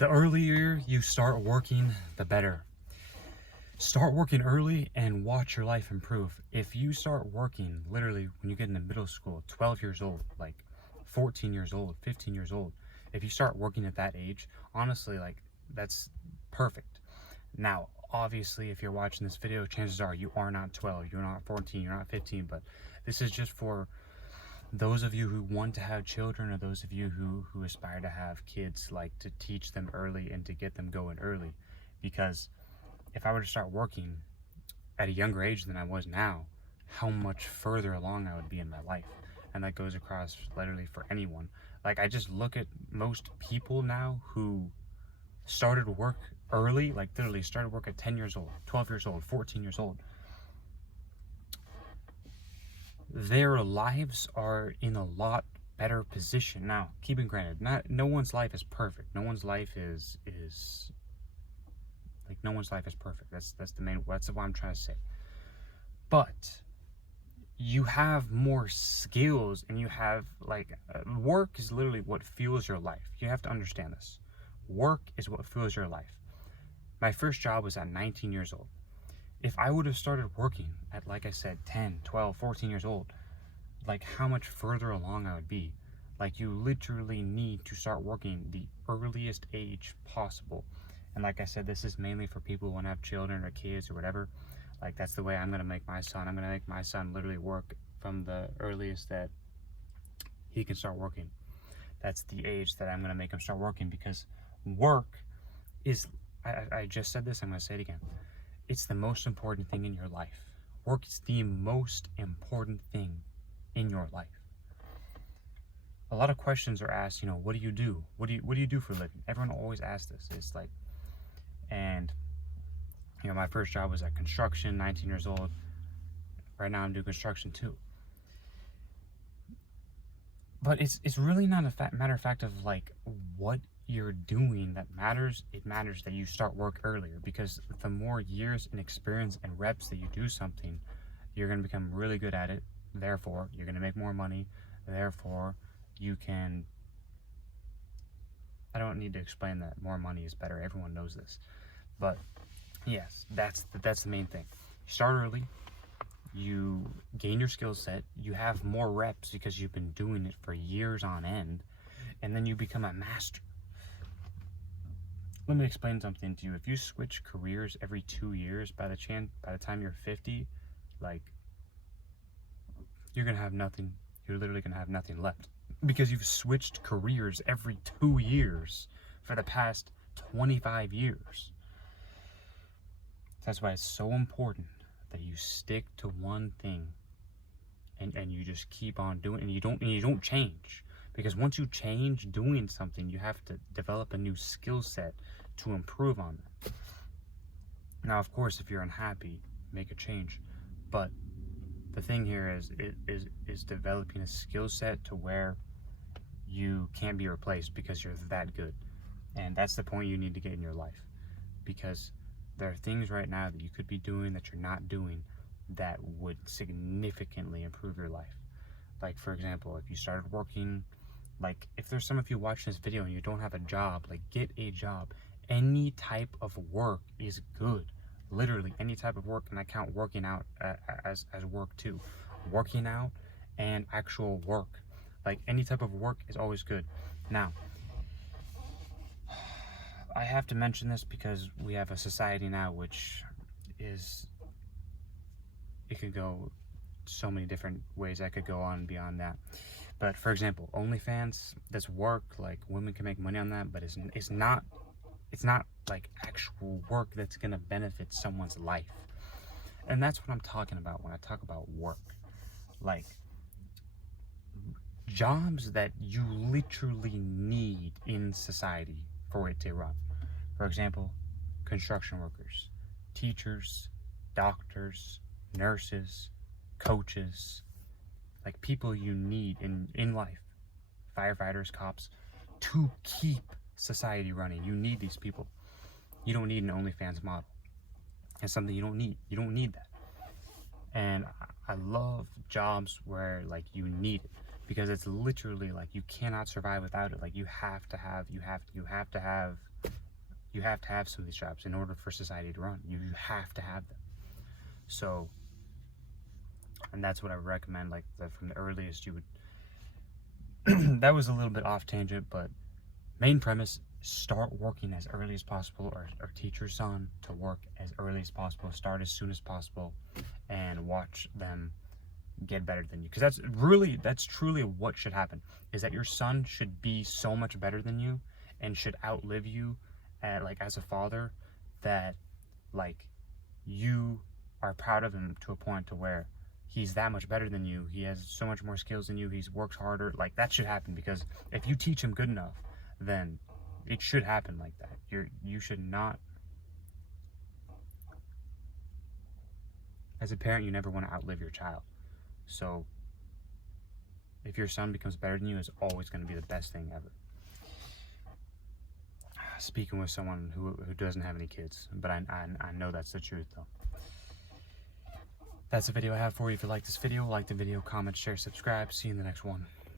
The earlier you start working, the better. Start working early and watch your life improve. If you start working literally when you get into middle school, 12 years old, like 14 years old, 15 years old, if you start working at that age, honestly, like that's perfect. Now, obviously, if you're watching this video, chances are you are not 12, you're not 14, you're not 15, but this is just for those of you who want to have children, or those of you who aspire to have kids, like to teach them early and to get them going early. Because if I were to start working at a younger age than I was now, how much further along I would be in my life. And that goes across literally for anyone. Like, I just look at most people now who started work early, like literally started work at 10 years old, 12 years old, 14 years old. Their lives are in a lot better position. Now, keeping granted, no one's life is perfect. No one's life is like, no one's life is perfect. That's what I'm trying to say. But you have more skills, and you have work is literally what fuels your life. You have to understand this. Work is what fuels your life. My first job was at 19 years old. If I would have started working at, like I said, 10, 12, 14 years old, like how much further along I would be. Like, you literally need to start working the earliest age possible. And like I said, this is mainly for people who want to have children or kids or whatever. Like, that's the way I'm going to make my son. I'm going to make my son literally work from the earliest that he can start working. That's the age that I'm going to make him start working, because work is, I just said this, I'm going to say it again. It's the most important thing in your life. Work is the most important thing in your life. A lot of questions are asked, what do you do? What do you do for a living? Everyone always asks this. It's like, and my first job was at construction, 19 years old. Right now I'm doing construction too. But it's really not a matter of fact of like what you're doing that matters. It matters that you start work earlier, because the more years and experience and reps that you do something, you're going to become really good at it. Therefore, you're going to make more money. Therefore, you can, I don't need to explain that more money is better. Everyone knows this. But yes, that's the main thing. You start early, you gain your skill set, you have more reps because you've been doing it for years on end, and then you become a master. Let me explain something to you. If you switch careers every 2 years, by the time you're 50, like, you're gonna have nothing. You're literally gonna have nothing left, because you've switched careers every 2 years for the past 25 years. That's why it's so important that you stick to one thing, and you just keep on doing it, and you don't change. Because once you change doing something, you have to develop a new skill set to improve on that. Now, of course, if you're unhappy, make a change. But the thing here is developing a skill set to where you can't be replaced because you're that good. And that's the point you need to get in your life. Because there are things right now that you could be doing that you're not doing that would significantly improve your life. Like, for example, if you started working, like, if there's some of you watching this video and you don't have a job, like, get a job. Any type of work is good. Literally any type of work, and I count working out as work too. Working out and actual work, like, any type of work is always good. Now, I have to mention this because we have a society now which is, it could go so many different ways. I could go on beyond that. But for example, OnlyFans, that's work. Like, women can make money on that, but it's not like actual work that's gonna benefit someone's life. And that's what I'm talking about when I talk about work. Like, jobs that you literally need in society for it to run. For example, construction workers, teachers, doctors, nurses, coaches, like people you need in life, firefighters, cops, to keep society running. You need these people. You don't need an OnlyFans model. It's something you don't need. You don't need that. And I love jobs where, like, you need it, because it's literally like you cannot survive without it. Like you have to have some of these jobs in order for society to run. You have to have them. So, and that's what I would recommend, like from the earliest you would that was a little bit off tangent, but main premise: start working as early as possible, or teach your son to work as early as possible, start as soon as possible, and watch them get better than you. Because that's truly what should happen, is that your son should be so much better than you and should outlive you as a father, that like you are proud of him to a point to where he's that much better than you, he has so much more skills than you, he's works harder. Like that should happen, because if you teach him good enough, then it should happen like that. You should not, as a parent, you never want to outlive your child. So if your son becomes better than you, it's always going to be the best thing ever. Speaking with someone who doesn't have any kids, but I know that's the truth though. That's the video I have for you. If you like this video, like the video, comment, share, subscribe. See you in the next one.